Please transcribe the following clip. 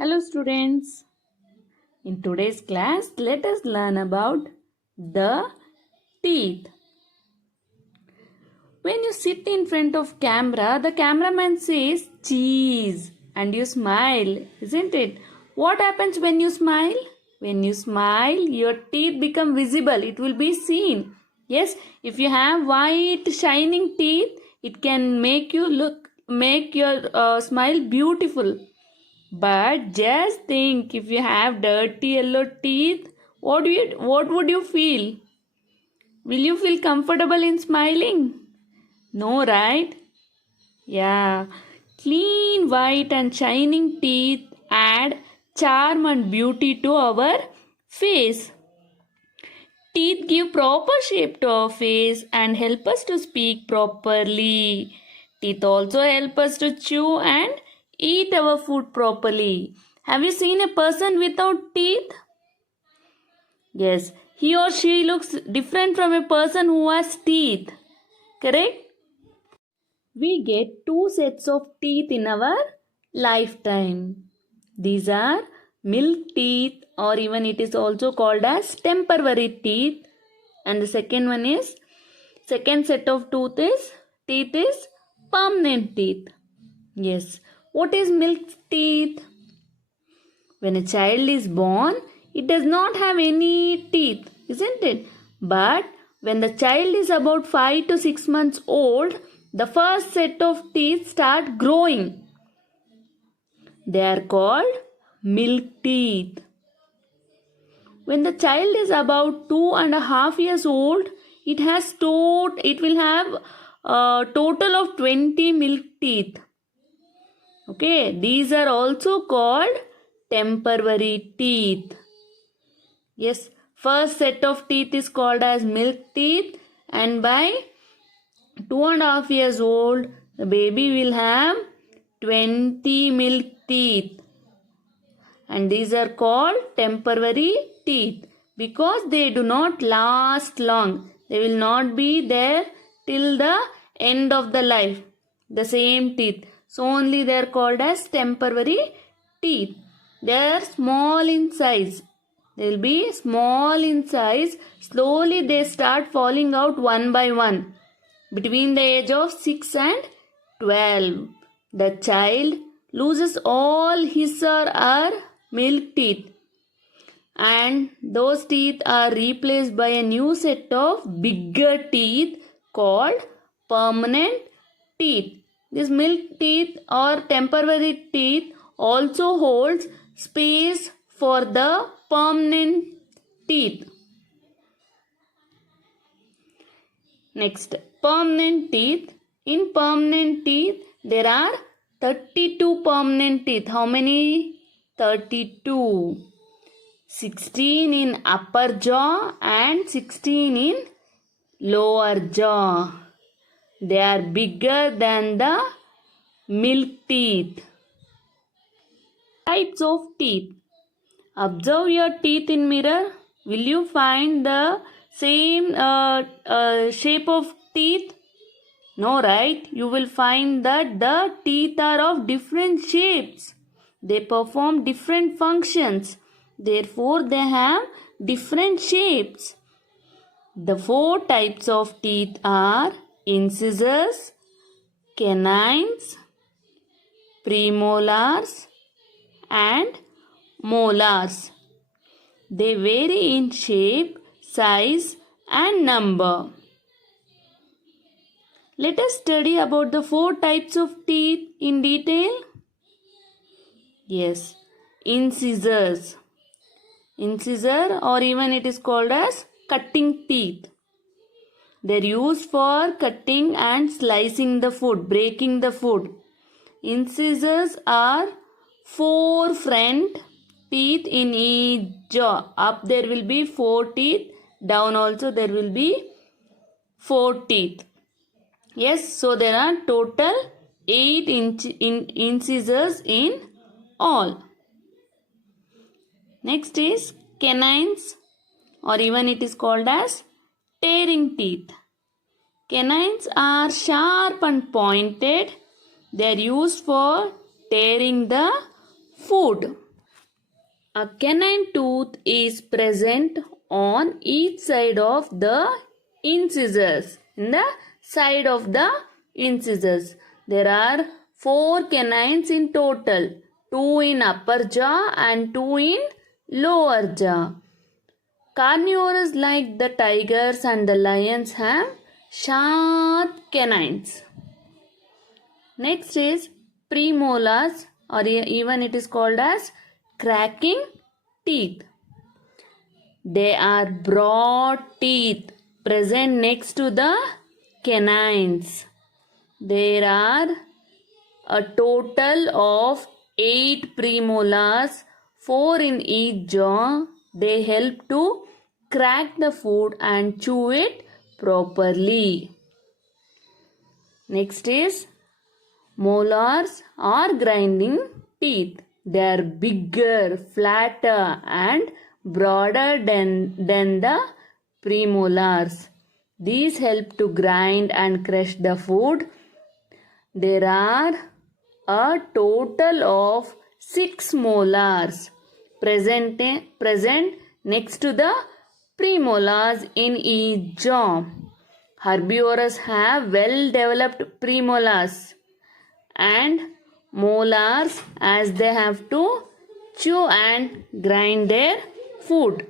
Hello students. In today's class, let us learn about the teeth. When you sit in front of camera, the cameraman says cheese and you smile, isn't it? What happens when you smile? When you smile, your teeth become visible. It will be seen. Yes, if you have white shining teeth, it can make your smile beautiful. But just think, if you have dirty yellow teeth, what would you feel? Will you feel comfortable in smiling? No, right? Yeah. Clean white and shining teeth add charm and beauty to our face. Teeth give proper shape to our face and help us to speak properly. Teeth also help us to chew and eat our food properly. Have you seen a person without teeth? Yes, he or she looks different from a person who has teeth. Correct? We get two sets of teeth in our lifetime. These are milk teeth, or even it is also called as temporary teeth. And the second set of teeth is permanent teeth. Yes. What is milk teeth? When a child is born, it does not have any teeth, isn't it? But when the child is about 5 to 6 months old, the first set of teeth start growing. They are called milk teeth. When the child is about 2.5 years old, it will have a total of 20 milk teeth. Okay, these are also called temporary teeth. Yes, first set of teeth is called as milk teeth, and by 2.5 years old, the baby will have 20 milk teeth. And these are called temporary teeth because they do not last long. They will not be there till the end of the life. The same teeth. So only they are called as temporary teeth. They are small in size. They will be small in size. Slowly they start falling out one by one. Between the age of 6 and 12, the child loses all his or her milk teeth, and those teeth are replaced by a new set of bigger teeth called permanent teeth. This milk teeth or temporary teeth also holds space for the permanent teeth. Next, permanent teeth. In permanent teeth, there are 32 permanent teeth. How many? 32. 16 in upper jaw and 16 in lower jaw. They are bigger than the milk teeth. Types of teeth. Observe your teeth in mirror. Will you find the same shape of teeth? No, right? You will find that the teeth are of different shapes. They perform different functions. Therefore, they have different shapes. The 4 types of teeth are incisors, canines, premolars, and molars. They vary in shape, size, and number. Let us study about the 4 types of teeth in detail. Yes, incisors. Incisor, or even it is called as cutting teeth. They are used for cutting and slicing the food, breaking the food. Incisors are 4 front teeth in each jaw. Up there will be 4 teeth. Down also there will be 4 teeth. Yes, so there are total 8 incisors in all. Next is canines, or even it is called as tearing teeth. Canines are sharp and pointed. They are used for tearing the food. A canine tooth is present on each side of the incisors. In the side of the incisors, there are 4 canines in total. 2 in upper jaw and 2 in lower jaw. Carnivores like the tigers and the lions have sharp canines. Next is premolars, or even it is called as cracking teeth. They are broad teeth present next to the canines. There are a total of 8 premolars, 4 in each jaw. They help to crack the food and chew it properly. Next is molars or grinding teeth. They are bigger, flatter and broader than the premolars. These help to grind and crush the food. There are a total of 6 molars present next to the premolars in each jaw. Herbivores have well-developed premolars and molars as they have to chew and grind their food.